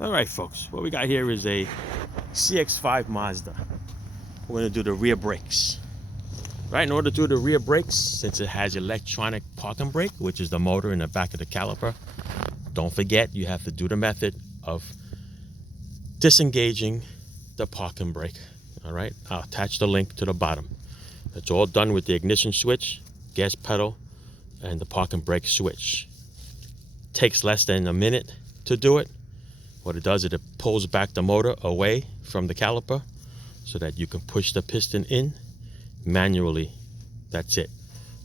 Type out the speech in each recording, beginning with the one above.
All right, folks, what we got here is a CX5 Mazda. We're gonna do the rear brakes. Right, in order to do the rear brakes, since it has electronic parking brake, which is the motor in the back of the caliper, don't forget you have to do the method of disengaging the parking brake. All right, I'll attach the link to the bottom. It's all done with the ignition switch, gas pedal, and the parking brake switch. Takes less than a minute to do it. What it does is it pulls back the motor away from the caliper so that you can push the piston in manually. That's it.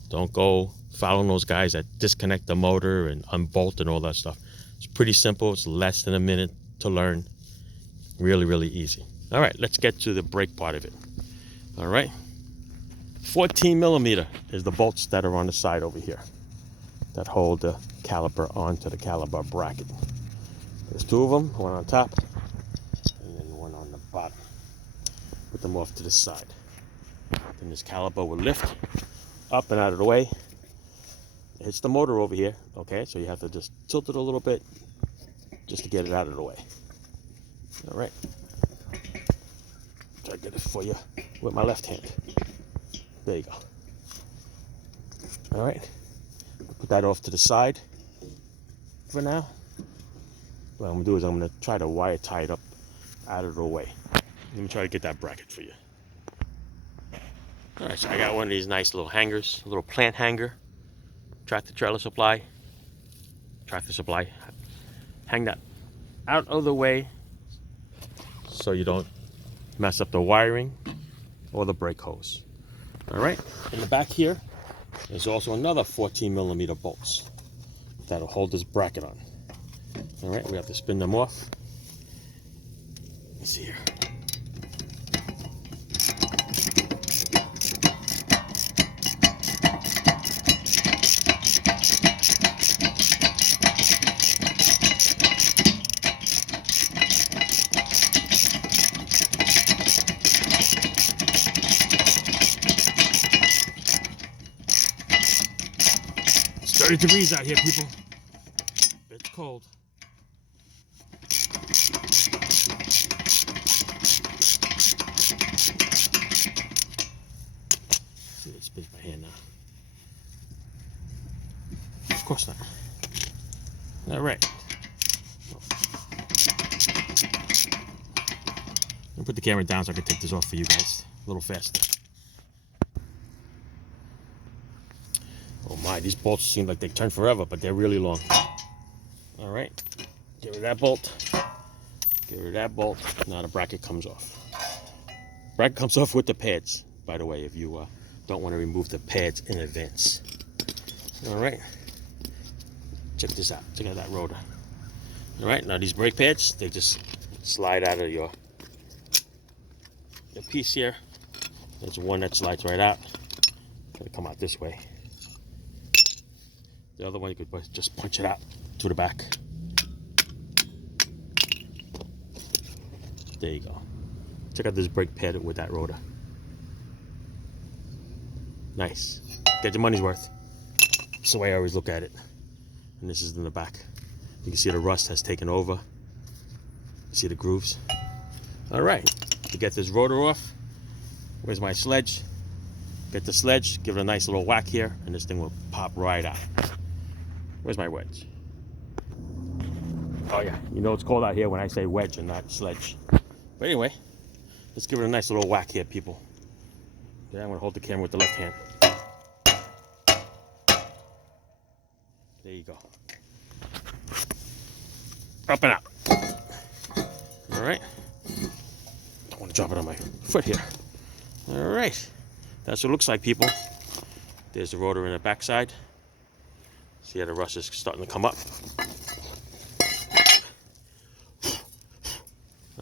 Don't go following those guys that disconnect the motor and unbolt and all that stuff. It's pretty simple. It's less than a minute to learn. Really easy. All right, let's get to the brake part of it. All right, 14 millimeter is the bolts that are on the side over here that hold the caliper onto the caliper bracket. There's two of them, one on top and then one on the bottom. Put them off to the side. Then this caliper will lift up and out of the way. It hits the motor over here, okay? So you have to just tilt it a little bit just to get it out of the way. All right. Try to get it for you with my left hand. There you go. All right. Put that off to the side for now. What I'm gonna do is I'm gonna try to wire tie it up out of the way. Let me try to get that bracket for you. All right, so I got one of these nice little hangers, a little plant hanger, tractor trailer supply, tractor supply. Hang that out of the way so you don't mess up the wiring or the brake hose. All right, in the back here, there's also another 14 millimeter bolts that'll hold this bracket on. All right, we have to spin them off. Let's see here. It's 30 degrees out here, people. It's cold. See, it spins my hand now. Of course not. All right. I'll put the camera down so I can take this off for you guys a little faster. Oh my, these bolts seem like they turn forever, but they're really long. All right, get rid of that bolt. Get rid of that bolt. Now the bracket comes off. Bracket comes off with the pads, by the way, if you don't want to remove the pads in advance. All right, check this out. Check out that rotor. All right, now these brake pads, they just slide out of your piece here. There's one that slides right out. Gonna come out this way. The other one you could just punch it out to the back. There you go. Check out this brake pad with that rotor. Nice. Get your money's worth. That's the way I always look at it. And this is in the back. You can see the rust has taken over. See the grooves. All right. To get this rotor off, where's my sledge? Get the sledge, give it a nice little whack here, and this thing will pop right out. Where's my wedge? Oh yeah, you know it's cold out here when I say wedge and not sledge. But anyway, let's give it a nice little whack here, people. Yeah, I'm gonna hold the camera with the left hand. There you go. Up and out. All right. Don't want to drop it on my foot here. All right. That's what it looks like, people. There's the rotor in the backside. See how the rust is starting to come up.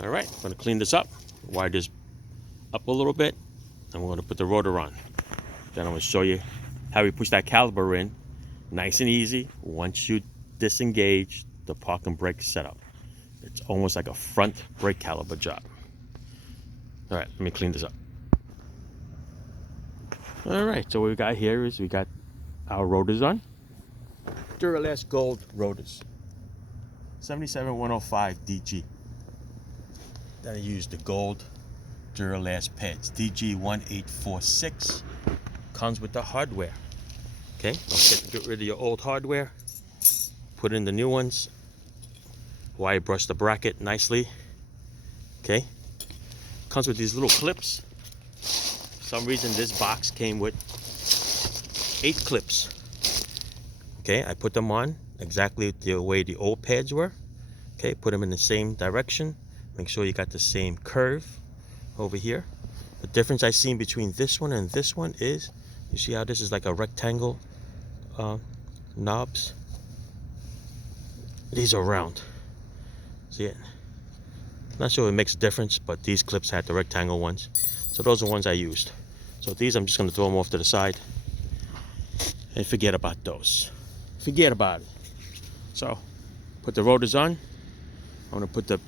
All right, I'm gonna clean this up, wire this up a little bit, and we're gonna put the rotor on. Then I'm gonna show you how we push that caliper in, nice and easy, once you disengage the parking brake setup. It's almost like a front brake caliper job. All right, let me clean this up. All right, so what we got here is we got our rotors on. Duralast Gold rotors. 77105 DG. Then I use the gold Duralast pads, DG1846. Comes with the hardware. Okay, don't get rid of your old hardware. Put in the new ones. Wire brush the bracket nicely. Okay, comes with these little clips. For some reason this box came with 8 clips. Okay, I put them on exactly the way the old pads were. Okay, put them in the same direction. Make sure you got the same curve over here. The difference I seen between this one and this one is, you see how this is like a rectangle knobs? These are round. See it? Not sure it makes a difference, but these clips had the rectangle ones. So those are the ones I used. So these I'm just gonna throw them off to the side and forget about those. Forget about it. So put the rotors on. I'm gonna put the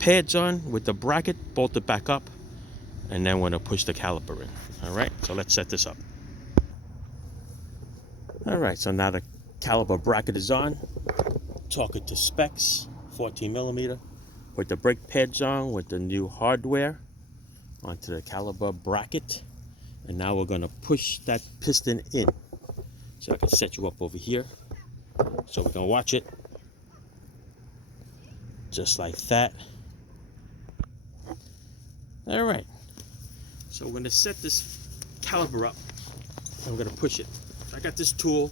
pads on with the bracket, bolt it back up, and then we're gonna push the caliper in. All right, so let's set this up. All right, so now the caliper bracket is on. Talking to specs, 14mm, with the brake pads on, with the new hardware onto the caliper bracket. And now we're gonna push that piston in. So I can set you up over here. So we're gonna watch it. Just like that. All right, so we're gonna set this caliper up and we're gonna push it. So I got this tool.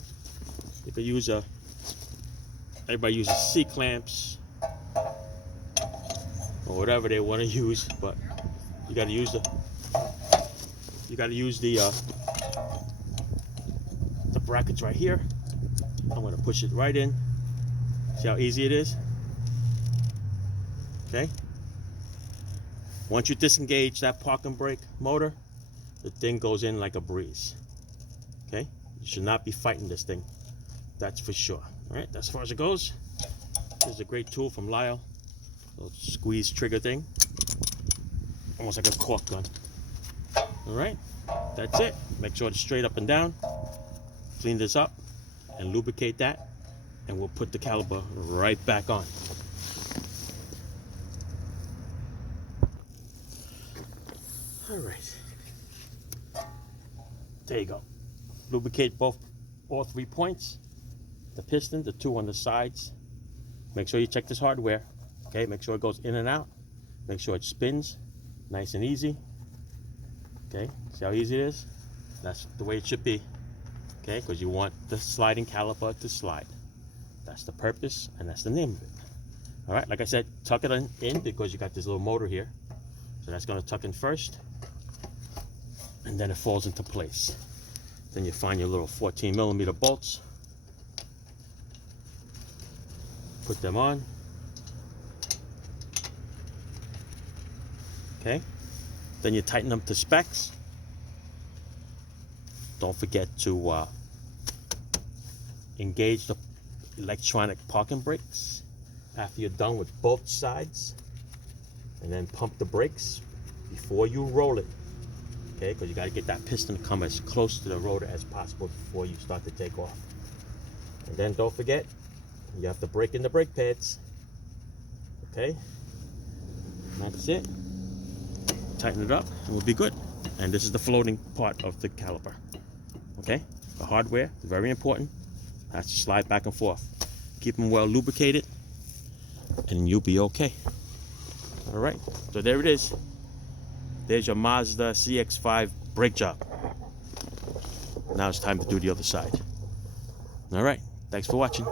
You can use everybody uses C-clamps or whatever they want to use, but you gotta use the brackets right here. I'm gonna push it right in. See how easy it is? Okay. Once you disengage that parking brake motor, the thing goes in like a breeze. Okay? You should not be fighting this thing. That's for sure. All right, that's as far as it goes. This is a great tool from Lyle. Little squeeze trigger thing. Almost like a cork gun. All right, that's it. Make sure it's straight up and down. Clean this up and lubricate that. And we'll put the caliper right back on. All right, there you go. Lubricate all 3 points. The piston, the 2 on the sides. Make sure you check this hardware. Okay, make sure it goes in and out. Make sure it spins nice and easy. Okay, see how easy it is? That's the way it should be. Okay, because you want the sliding caliper to slide. That's the purpose and that's the name of it. All right, like I said, tuck it in because you got this little motor here. So that's gonna tuck in first. And then it falls into place. Then you find your little 14mm bolts. Put them on. Okay. Then you tighten them to specs. Don't forget to engage the electronic parking brakes after you're done with both sides. And then pump the brakes before you roll it. Okay, because you got to get that piston to come as close to the rotor as possible before you start to take off. And then don't forget, you have to brake in the brake pads. Okay, and that's it. Tighten it up and we'll be good. And this is the floating part of the caliper. Okay, the hardware is very important. Has to slide back and forth. Keep them well lubricated and you'll be okay. All right, so there it is. There's your Mazda CX5 brake job. Now it's time to do the other side. All right, thanks for watching.